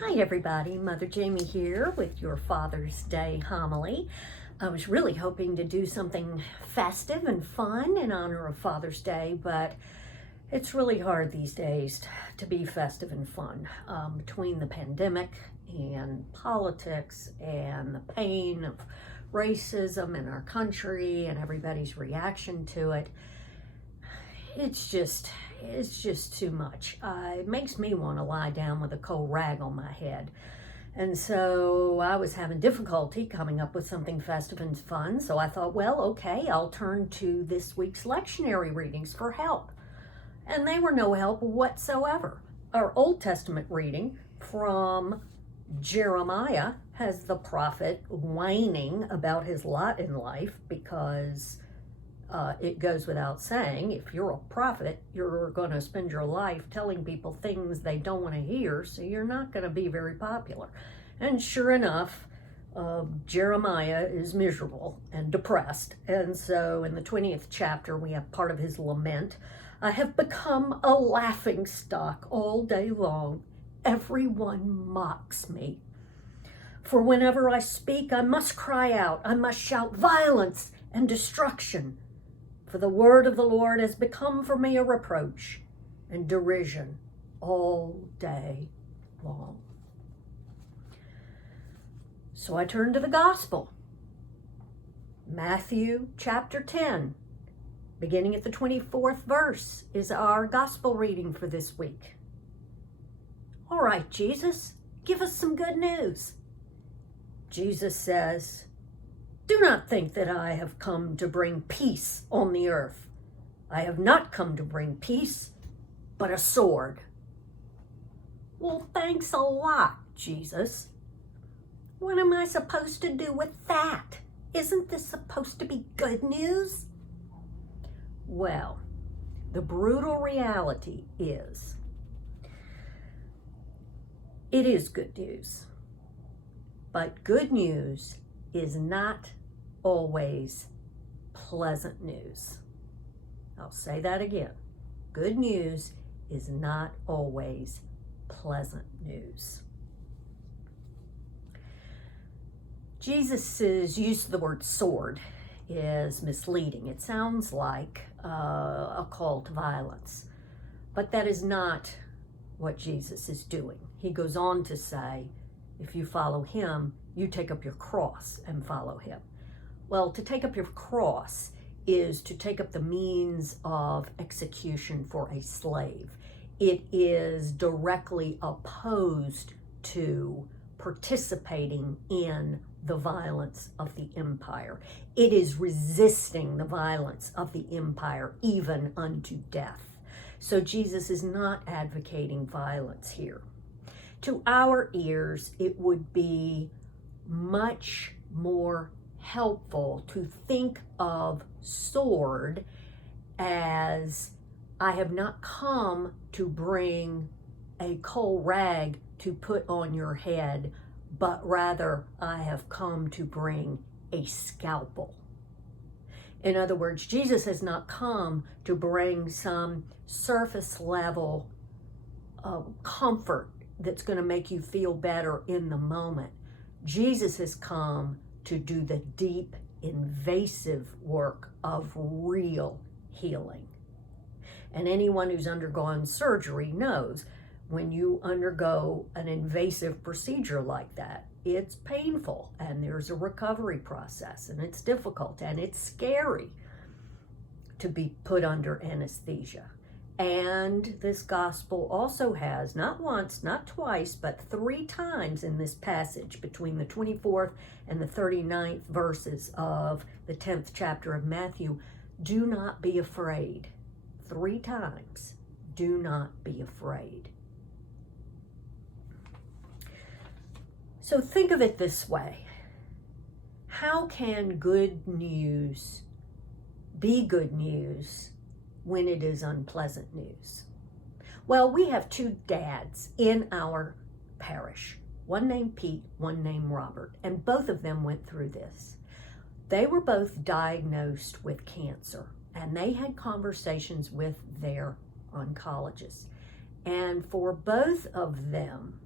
Hi everybody, Mother Jamie here with your Father's Day homily. I was really hoping to do something festive and fun in honor of Father's Day, but it's really hard these days to be festive and fun. Between the pandemic and politics and the pain of racism in our country and everybody's reaction to it, it's just too much. It makes me want to lie down with a cold rag on my head. And so I was having difficulty coming up with something festive and fun. So I thought, well, okay, I'll turn to this week's lectionary readings for help. And they were no help whatsoever. Our Old Testament reading from Jeremiah has the prophet whining about his lot in life because it goes without saying, if you're a prophet, you're going to spend your life telling people things they don't want to hear, so you're not going to be very popular. And sure enough, Jeremiah is miserable and depressed. And so in the 20th chapter, we have part of his lament. I have become a laughing stock all day long. Everyone mocks me. For whenever I speak, I must cry out. I must shout violence and destruction. For the word of the Lord has become for me a reproach and derision all day long. So I turn to the gospel. Matthew chapter 10, beginning at the 24th verse, is our gospel reading for this week. All right, Jesus, give us some good news. Jesus says, "Do not think that I have come to bring peace on the earth. I have not come to bring peace, but a sword." Well, thanks a lot, Jesus. What am I supposed to do with that? Isn't this supposed to be good news? Well, the brutal reality is, it is good news. But good news is not always pleasant news. I'll say that again. Good news is not always pleasant news. Jesus' use of the word sword is misleading. It sounds like a call to violence, but that is not what Jesus is doing. He goes on to say, if you follow him, you take up your cross and follow him. Well, to take up your cross is to take up the means of execution for a slave. It is directly opposed to participating in the violence of the empire. It is resisting the violence of the empire, even unto death. So Jesus is not advocating violence here. To our ears, it would be much more helpful to think of sword as, I have not come to bring a cold rag to put on your head, but rather I have come to bring a scalpel. In other words, Jesus has not come to bring some surface level comfort that's going to make you feel better in the moment. Jesus has come to do the deep, invasive work of real healing. And anyone who's undergone surgery knows when you undergo an invasive procedure like that, it's painful and there's a recovery process and it's difficult and it's scary to be put under anesthesia. And this gospel also has, not once, not twice, but 3 times in this passage between the 24th and the 39th verses of the 10th chapter of Matthew, do not be afraid. 3 times, do not be afraid. So think of it this way. How can good news be good news when it is unpleasant news? Well, we have 2 dads in our parish, one named Pete, one named Robert, and both of them went through this. They were both diagnosed with cancer, and they had conversations with their oncologist. And for both of them,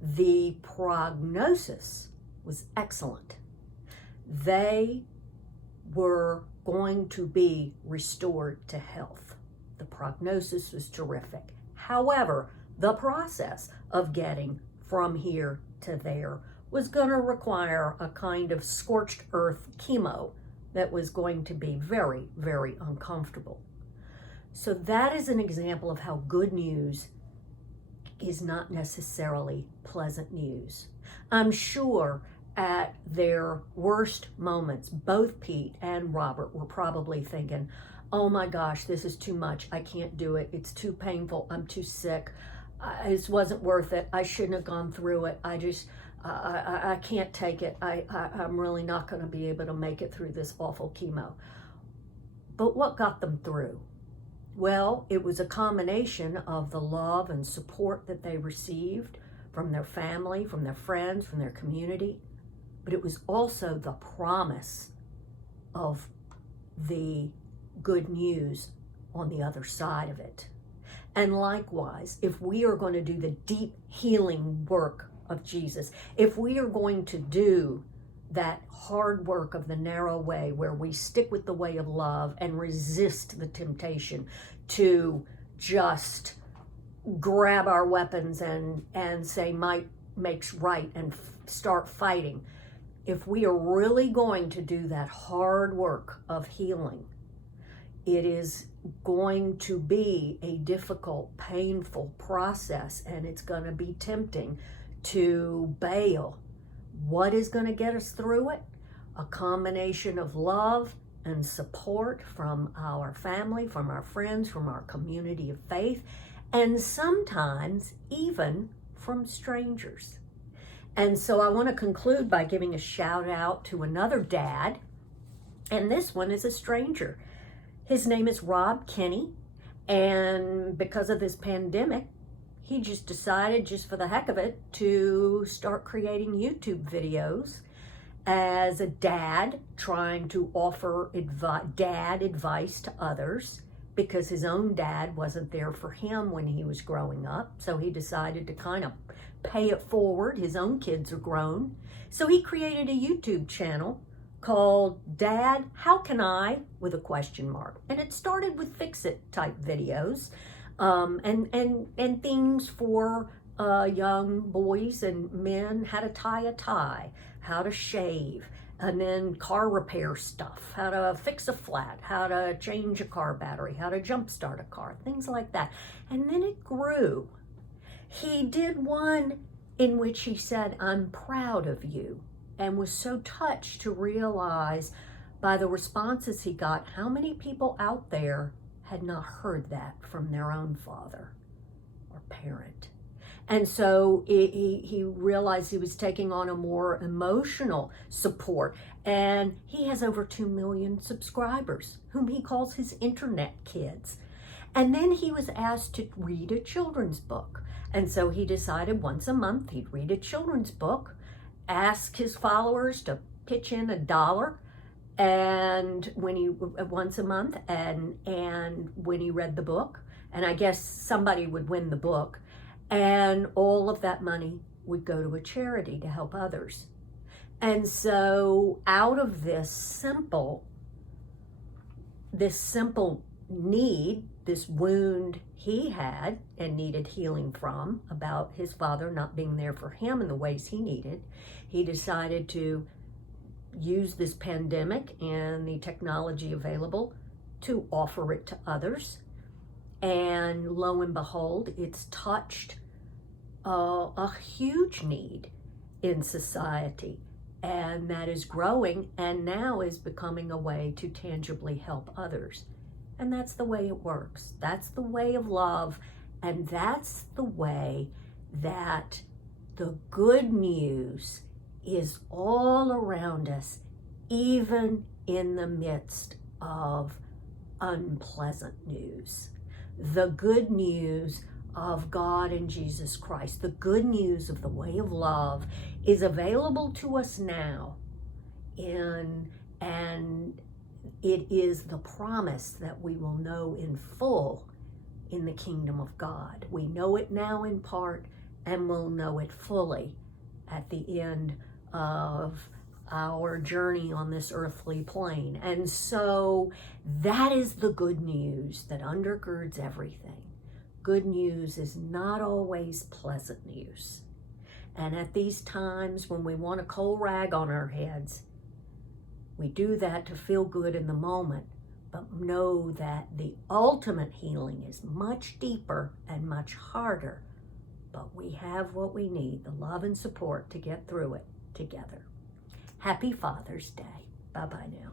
the prognosis was excellent. They were going to be restored to health. The prognosis was terrific. However, the process of getting from here to there was going to require a kind of scorched earth chemo that was going to be very, very uncomfortable. So that is an example of how good news is not necessarily pleasant news. I'm sure at their worst moments, both Pete and Robert were probably thinking, oh my gosh, this is too much. I can't do it. It's too painful. I'm too sick. This wasn't worth it. I shouldn't have gone through it. I can't take it. I'm really not going to be able to make it through this awful chemo. But what got them through? Well, it was a combination of the love and support that they received from their family, from their friends, from their community. But it was also the promise of the good news on the other side of it. And likewise, if we are going to do the deep healing work of Jesus, if we are going to do that hard work of the narrow way where we stick with the way of love and resist the temptation to just grab our weapons and say might makes right and start fighting, if we are really going to do that hard work of healing, it is going to be a difficult, painful process, and it's going to be tempting to bail. What is going to get us through it? A combination of love and support from our family, from our friends, from our community of faith, and sometimes even from strangers. And so I want to conclude by giving a shout out to another dad, and this one is a stranger. His name is Rob Kinney, and because of this pandemic, he just decided, just for the heck of it, to start creating YouTube videos as a dad trying to offer dad advice to others, because his own dad wasn't there for him when he was growing up. So he decided to kind of pay it forward. His own kids are grown. So he created a YouTube channel called Dad, How Can I? With a question mark. And it started with fix-it type videos. And things for young boys and men, how to tie a tie, how to shave, and then car repair stuff, how to fix a flat, how to change a car battery, how to jumpstart a car, things like that. And then it grew. He did one in which he said, I'm proud of you, and was so touched to realize by the responses he got how many people out there had not heard that from their own father or parent. And so he realized he was taking on a more emotional support. And he has over 2 million subscribers, whom he calls his internet kids. And then he was asked to read a children's book. And so he decided once a month he'd read a children's book, ask his followers to pitch in $1, and once a month, and when he read the book, and I guess somebody would win the book, and all of that money would go to a charity to help others. And so out of this simple need, this wound he had and needed healing from about his father not being there for him in the ways he needed, he decided to use this pandemic and the technology available to offer it to others. And lo and behold, it's touched a huge need in society, and that is growing and now is becoming a way to tangibly help others. And that's the way it works. That's the way of love, and that's the way that the good news is all around us, even in the midst of unpleasant news. The good news of God and Jesus Christ, the good news of the way of love, is available to us now, and it is the promise that we will know in full in the kingdom of God. We know it now in part, and we'll know it fully at the end of our journey on this earthly plane. And so that is the good news that undergirds everything. Good news is not always pleasant news. And at these times when we want a cold rag on our heads, we do that to feel good in the moment, but know that the ultimate healing is much deeper and much harder. But we have what we need, the love and support to get through it together. Happy Father's Day. Bye-bye now.